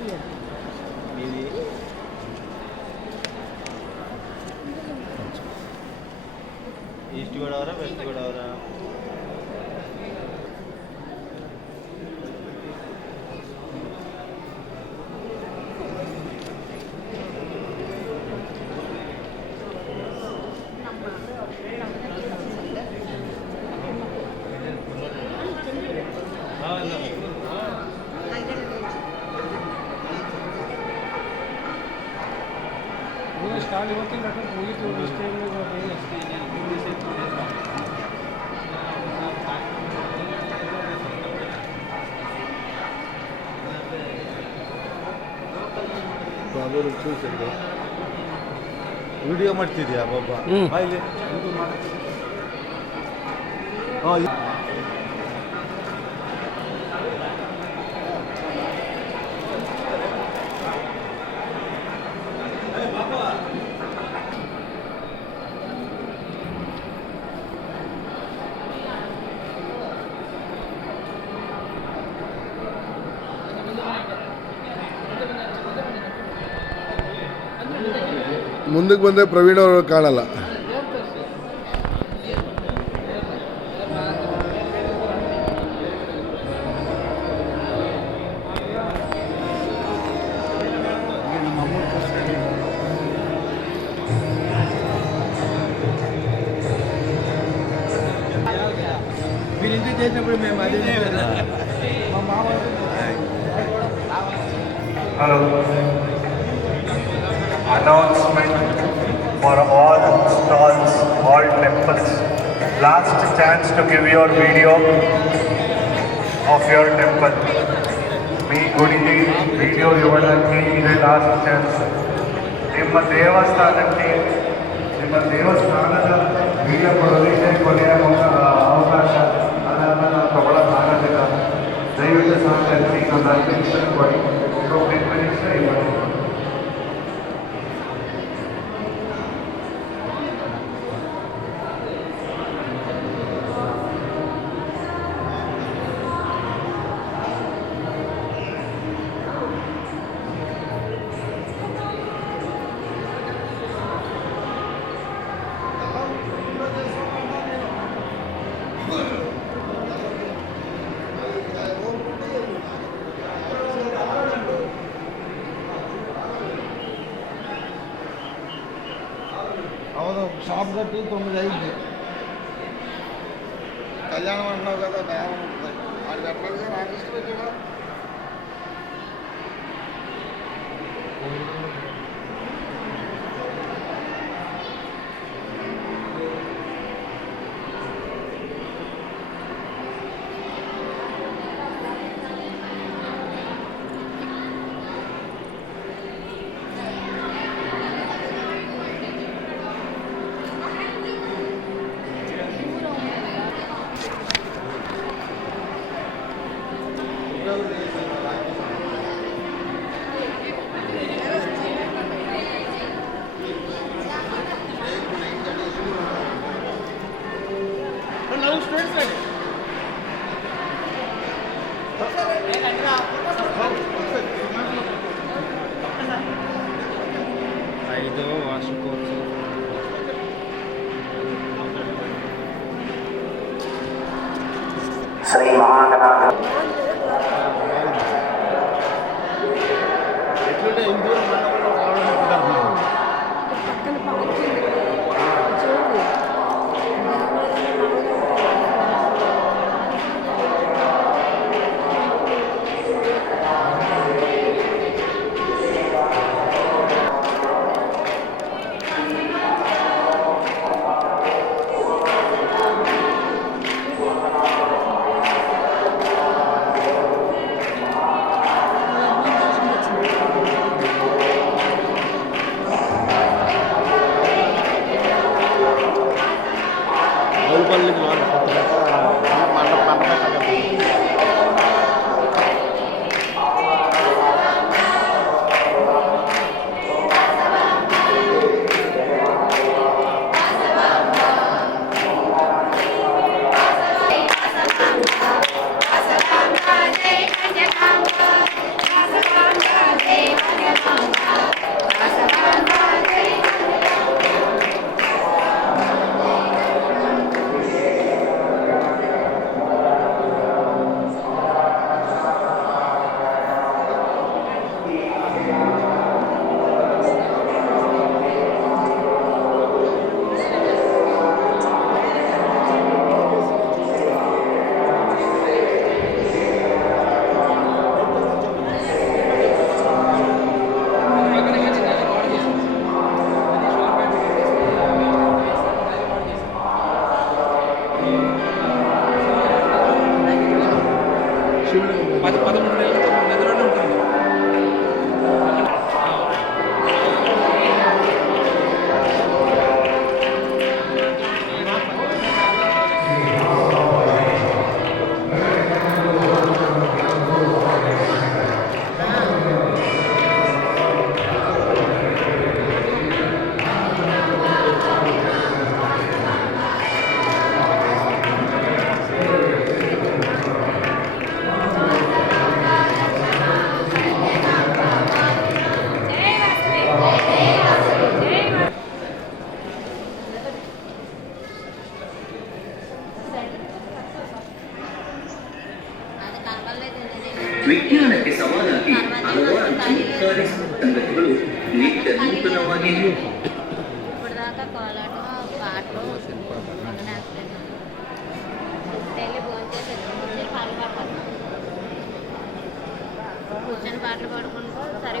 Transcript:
ఇది east Godavari west Godavari start होती है लटक पूरी तो उस टाइम में जो है ಬಾಬು చూసిండు ವಿಡಿಯೋ ಮಾಡ್ತಿದ್ಯಾ ಬಾಬಾ ಬಾಯ್ಲಿ ಮುಂದಕ್ಕೆ ಬಂದರೆ ಪ್ರವೀಣ್ ಅವರು ಕಾಣಲ್ಲ. చేసినప్పుడు మేము అదే hello announcement for all stalls, all temples. Last chance to give your video of your temple. మీ గుడికి వీడియో ఇవ్వడానికి ఇదే లాస్ట్ ఛాన్స్. ನಿಮ್ಮ ದೇವಸ್ಥಾನಕ್ಕೆ ನಿಮ್ಮ ದೇವಸ್ಥಾನದ ವಿಡಿಯೋ ಕೊಡೋದಕ್ಕೆ ಕೊನೆಯ ಅವಕಾಶ. ಅದನ್ನು ನಾವು ತಗೊಳ್ಳೋಕ್ಕಾಗೋದಿಲ್ಲ. ದಯವಿಟ್ಟು ಸಹಕರಿಸಿ. ಇನ್ನೊಂದು 5 ನಿಮಿಷ ಕೊಡಿ. 5 ನಿಮಿಷ ಇవ్వండి. అవును షాప్ కట్టి 9 అయింది. కళ్యాణం అంటున్నావు కదా దయానం ఉంటుంది. వాడు పెట్టలేదు నాకు ఇష్టం పెట్టాడా. ఐదో వార్షికోత్సవం శ్రీ మహాగణాధ ఎట్లుంటే ఇంత దూరం మండపంలో రావడం 13 నెలలు నదిలోనే ఉంటుంది. ವಿಜ್ಞಾನಕ್ಕೆ ಸವಾಲಾಗಿ ಹಲವಾರು ಚಮತ್ಕಾರಿ ಸಂಗತಿಗಳು ನಿತ್ಯ ನೂತನವಾಗಿ ఇప్పటిదాకా కోలాటం పాటలు డైలీ భోంచేసి కూర్చొని పాటలు పాడుకుంటాం. కూర్చొని పాటలు పాడుకుంటూ సరే